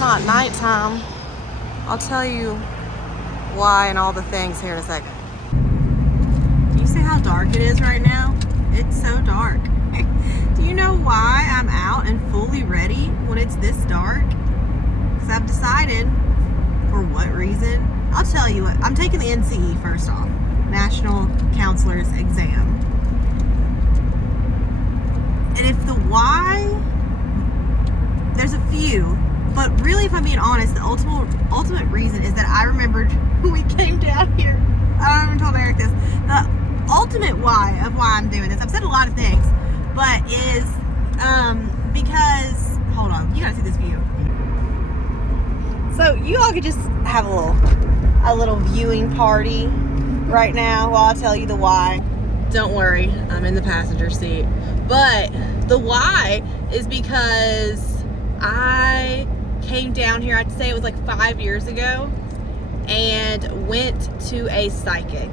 not nighttime. I'll tell you why and all the things here in a second. Do you see how dark it is right now? It's so dark. Do you know why I'm out and fully ready when it's this dark? Because I've decided, for what reason? I'll tell you what, I'm taking the NCE first off. National Counselor's Exam. And if the why, there's a few, but really if I'm being honest, the ultimate reason is that I remembered when we came down here, I haven't told Eric this, the ultimate why of why I'm doing this, I've said a lot of things, but is because, hold on, you gotta see this view. So you all could just have a little viewing party right now while I tell you the why. Don't worry, I'm in the passenger seat. But the why is because I came down here, I'd say it was like 5 years ago, and went to a psychic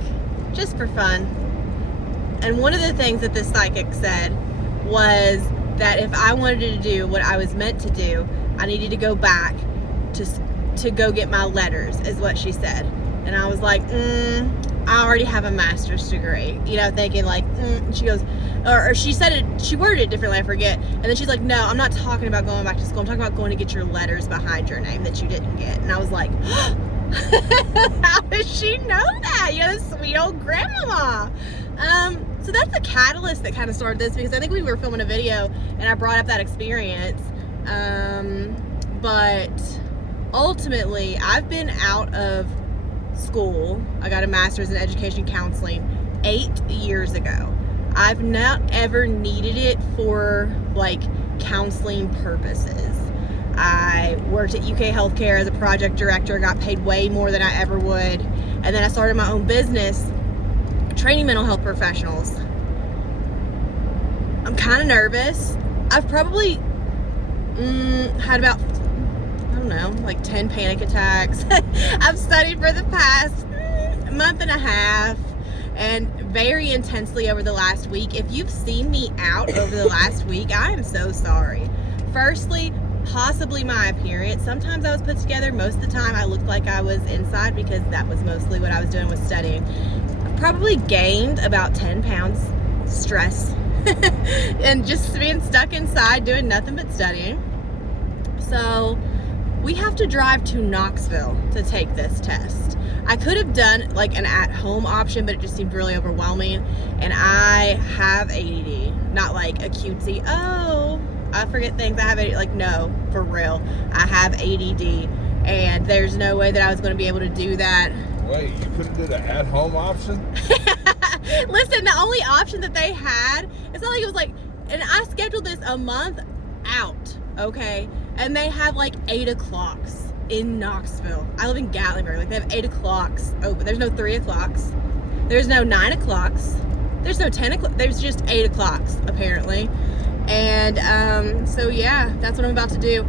just for fun. And one of the things that this psychic said was that if I wanted to do what I was meant to do, I needed to go back to go get my letters, is what she said. And I was like, I already have a master's degree, you know, thinking like, she goes, or she said it, she worded it differently, I forget. And then she's like, no, I'm not talking about going back to school. I'm talking about going to get your letters behind your name that you didn't get. And I was like, how does she know that? You know, this sweet old grandmama. So that's the catalyst that kind of started this, because I think we were filming a video and I brought up that experience. But ultimately, I've been out of school. I got a master's in education counseling 8 years ago. I've not ever needed it for like counseling purposes. I worked at UK Healthcare as a project director, got paid way more than I ever would. And then I started my own business training mental health professionals. I'm kind of nervous. I've probably had about, I don't know, like 10 panic attacks. I've studied for the past month and a half and very intensely over the last week. If you've seen me out over the last week, I am so sorry. Firstly, possibly my appearance. Sometimes I was put together. Most of the time I looked like I was inside because that was mostly what I was doing, was studying. I've probably gained about 10 pounds stress and just being stuck inside doing nothing but studying. So we have to drive to Knoxville to take this test. I could have done like an at-home option, but it just seemed really overwhelming. And I have ADD, not like a cutesy, oh, I forget things. I have ADD, like, no, for real. I have ADD, and there's no way that I was going to be able to do that. Wait, you couldn't do the at-home option? Listen, the only option that they had, it's not like it was like, and I scheduled this a month out, okay? And they have like 8 o'clocks in Knoxville. I live in Gatlinburg. Like, they have 8 o'clocks open. There's no 3 o'clocks. There's no 9 o'clocks. There's no 10 o'clock. There's just 8 o'clocks, apparently. And so yeah, that's what I'm about to do.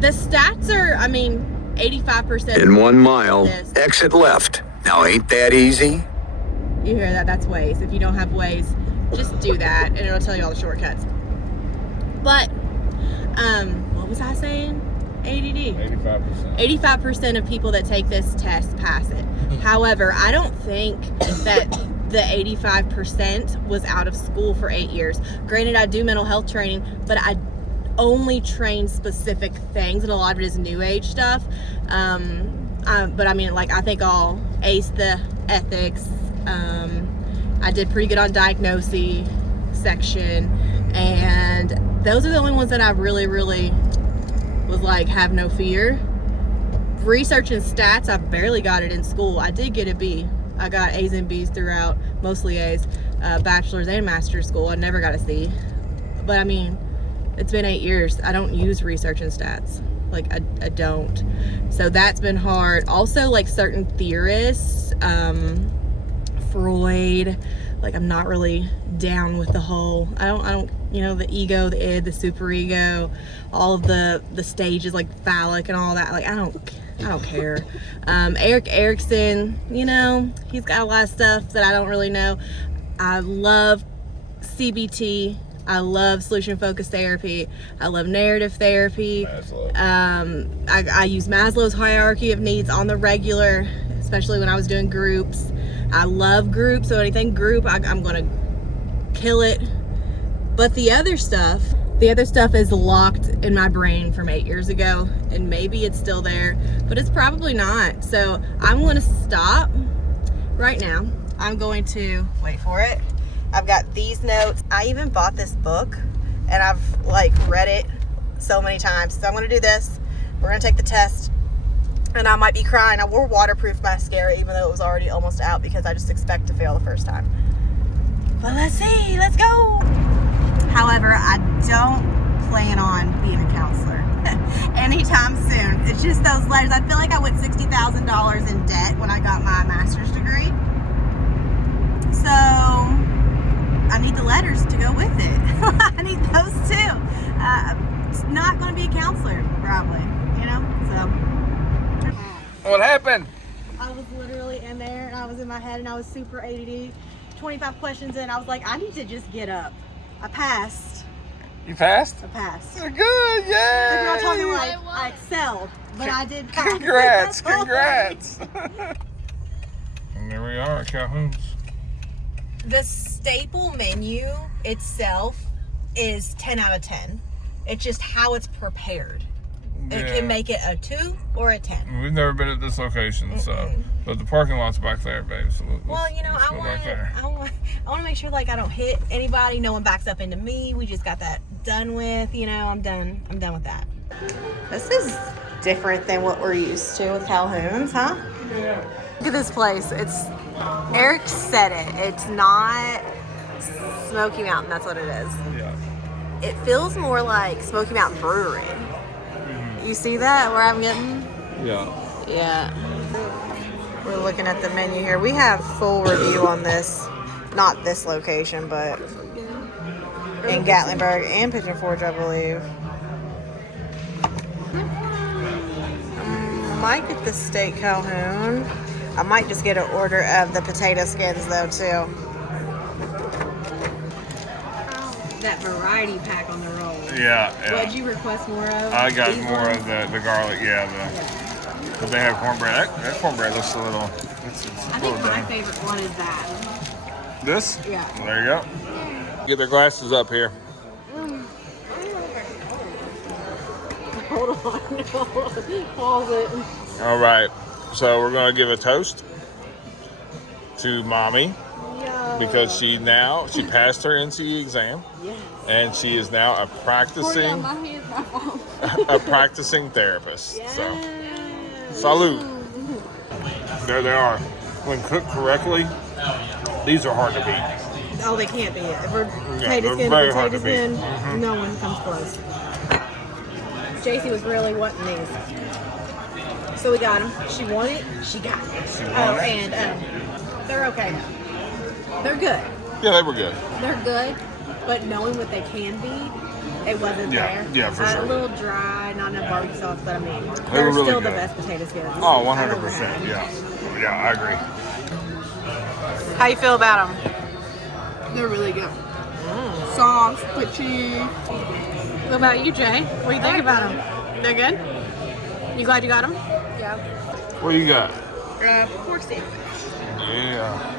The stats are, I mean, 85%. In 1 mile, exit left. Now, ain't that easy? You hear that? That's Waze. If you don't have Waze, just do that and it'll tell you all the shortcuts. But, what was I saying? ADD. 85%. 85% of people that take this test pass it. However, I don't think that the 85% was out of school for 8 years. Granted, I do mental health training, but I only train specific things, and a lot of it is new age stuff. But I mean, like, I think I'll ace the ethics. I did pretty good on diagnosis section, and those are the only ones that I really was like, have no fear. Research and stats, I barely got it in school. I did get a B. I got A's and B's throughout, mostly A's, bachelor's and master's school. I never got a C. But I mean, it's been 8 years. I don't use research and stats. Like, I don't. So that's been hard. Also, like, certain theorists, Freud, like, I'm not really down with the whole, I don't, you know, the ego, the id, the superego, all of the stages, like phallic and all that. Like, I don't care. Eric Erickson, you know, he's got a lot of stuff that I don't really know. I love CBT. I love solution-focused therapy. I love narrative therapy. I use Maslow's hierarchy of needs on the regular, especially when I was doing groups. I love groups, so anything group, I'm going to kill it. But the other stuff is locked in my brain from 8 years ago, and maybe it's still there, but it's probably not. So I'm going to stop right now. I'm going to wait for it. I've got these notes. I even bought this book, and I've like read it so many times. So I'm going to do this. We're going to take the test, and I might be crying. I wore waterproof mascara even though it was already almost out because I just expect to fail the first time. But let's see. Let's go. However, I don't plan on being a counselor anytime soon. It's just those letters. I feel like I went $60,000 in debt when I got my master's degree. So I need the letters to go with it. I need those too. It's not going to be a counselor, probably, you know? So. What happened? I was literally in there, and I was in my head, and I was super ADD. 25 questions in, I was like, I need to just get up. I passed. You passed? I passed. You're good, yeah. Like, we're not talking like I excelled, but I did pass. Congrats, congrats. And there we are at Calhoun's. The staple menu itself is 10 out of 10. It's just how it's prepared. It can make it a 2 or a 10. We've never been at this location, so but the parking lot's back there, babe. So well, you know, I want to make sure like I don't hit anybody. No one backs up into me. We just got that done with. You know, I'm done with that. This is different than what we're used to with Calhoun's, huh? Yeah. Look at this place. It's Eric said it. It's not Smoky Mountain. That's what it is. Yeah. It feels more like Smoky Mountain Brewery. You see that where I'm getting? Yeah. Yeah. We're looking at the menu here. We have full review on this. Not this location, but in Gatlinburg and Pigeon Forge, I believe. Might get the steak Calhoun. I might just get an order of the potato skins though too. That variety pack on the roll. Yeah. What'd you request more of? I got more of the garlic, but they have cornbread. That cornbread looks a little. I think my favorite one is that. This? Yeah. There you go. Get their glasses up here. Hold on. Pause it. All right. So we're gonna give a toast to Mommy because she passed her NCE exam. Yes. And she is now a practicing therapist. Yes. So, salute. There they are. When cooked correctly, these are hard to beat. Oh, they can't be. If we're potato skin, no one comes close. JC was really wanting these. So we got them. She wanted, she got it. And they're okay. They're good. Yeah, they were good. They're good. But knowing what they can be, it wasn't there. Yeah, for sure. A little dry, not enough barbecue sauce, but I mean, they're really still the best potato skins. Oh, 100%. Yeah, I agree. How you feel about them? They're really good. Sauce, with cheese. What about you, Jay? What do you think about them? They're good? You glad you got them? Yeah. What you got? Pork steak. Yeah.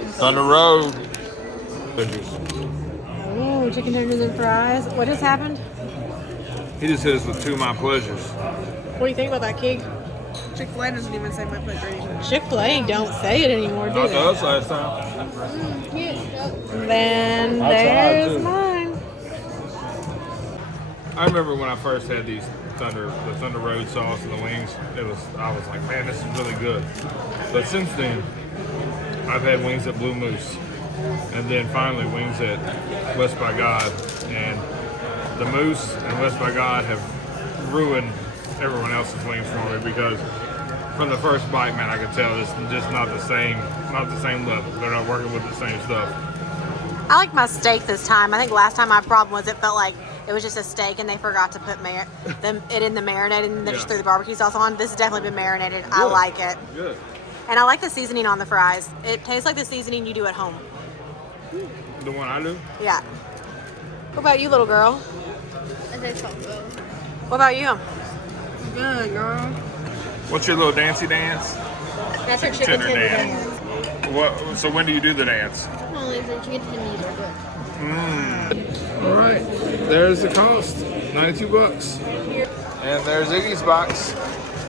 It's on the road. Oh, chicken tenders and fries. What just happened? He just hit us with 2 of my pleasures. What do you think about that, Keeg? Chick-fil-A doesn't even say my pleasure anymore. Chick-fil-A don't say it anymore, do Not they? to us last time. Then there's mine. I remember when I first had the Thunder Road sauce and the wings. I was like, man, this is really good. But since then, I've had wings at Blue Moose, and then finally wings at West by God. And the Moose and West by God have ruined everyone else's wings for me because from the first bite, man, I could tell it's just not the same level. They're not working with the same stuff. I like my steak this time. I think last time my problem was it felt like it was just a steak and they forgot to put it in the marinade and they just threw the barbecue sauce on. This has definitely been marinated. Good. I like it. Good. And I like the seasoning on the fries. It tastes like the seasoning you do at home. The one I do? Yeah. What about you, little girl? I think so. What about you? Good, girl. What's your little dancey dance? That's her chicken tender dance. What? So when do you do the dance? Only the chicken tenders are good. All right, there's the cost, $92. And there's Iggy's box.